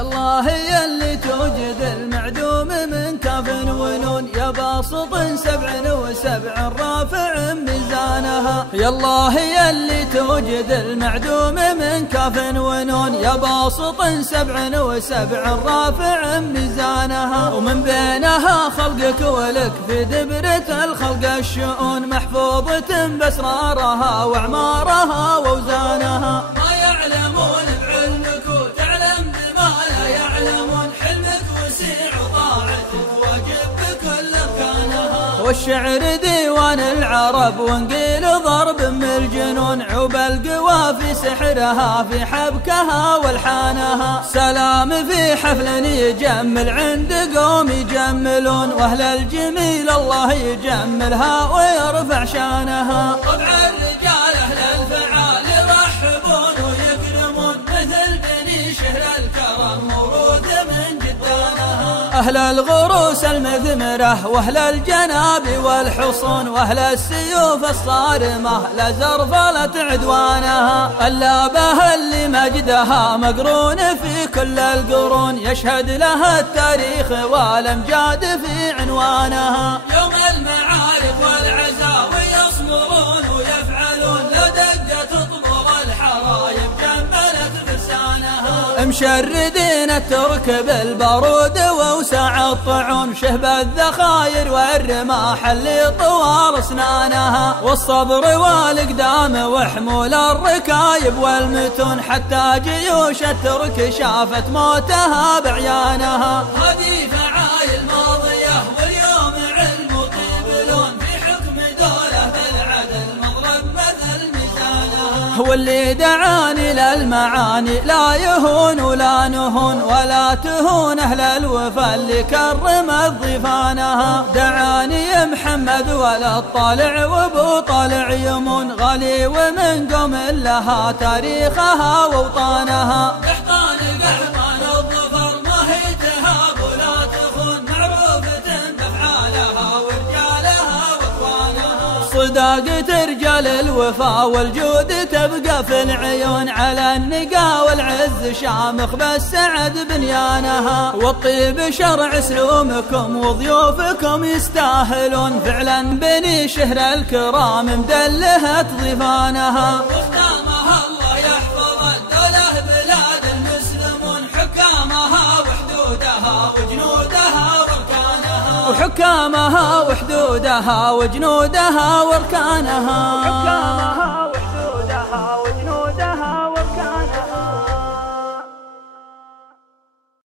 يالله هي اللي توجد المعدوم من كاف ونون، يا باسط 77 رافع ميزانها. يالله هي اللي توجد المعدوم من كاف ونون، يا باسط 77 رافع ميزانها. ومن بينها خلقك ولك في دبرة الخلق الشؤون، محفوظة بأسرارها وأعمارها وأوزانها. ما يعلمون بعلمك وتعلم بما لا يعلمون، حلمك وسيع وطاعتك واجب بكل أركانها. والشعر ديوان العرب وانقيل ضرب من الجنون، عوب القوى في سحرها في حبكها والحانها. سلام في حفل يجمل عند قوم يجملون، واهل الجميل الله يجملها ويرفع شانها. طبع الرجال أهل الفعال يرحبون ويكرمون، مثل بني شهر الكرم موروث من جدانها. أهل الغروس المثمرة وأهل الجناب والحصون، وأهل السيوف الصارمة لا زرفلت عدوانها. اللابه اللي مجدها مقرون في كل القرون، يشهد لها التاريخ والأمجاد في عنوانها. يوم المعارك والعزاوي يصمرون ويفعلون، لو دقت طبور الحرايب جملت فرسانها. مشردين الترك بالبارود ووسع الطعون، شهب الذخاير والرماح اللي طوار اسنانها. والصبر والإقدام وحمول الركايب والمتون، حتى جيوش الترك شافت موتها بعيانها. هذه فعايل ماضية واليوم علم وقبلون، في حكم دولة بالعدل مضرب مثل ميزانها. واللي دعاني للمعاني لا يهون ولا نهون، ولا تهون أهل الوفا اللي كرمت ضيفانها. دعاني محمد ولا الطالع وابو طالع يمون، غالي ومن قوم لها تاريخها ووطانها. قحطان الظفر ما هي تهاب ولا تخون، معروفة بأفعالها ورجالها واخوانها. صداقة رجال الوفا والجود تبقى في العيون، على النقا والعز شامخ بالسعد بنيانها. والطيب شرع سلومكم وضيوفكم يستاهلون، فعلا بني شهر الكرام مدلهت ضيفانها. وختامها الله يحفظ الدولة بلاد المسلمون، حكامها وحدودها وجنودها واركانها. وحكامها وحدودها وجنودها واركانها.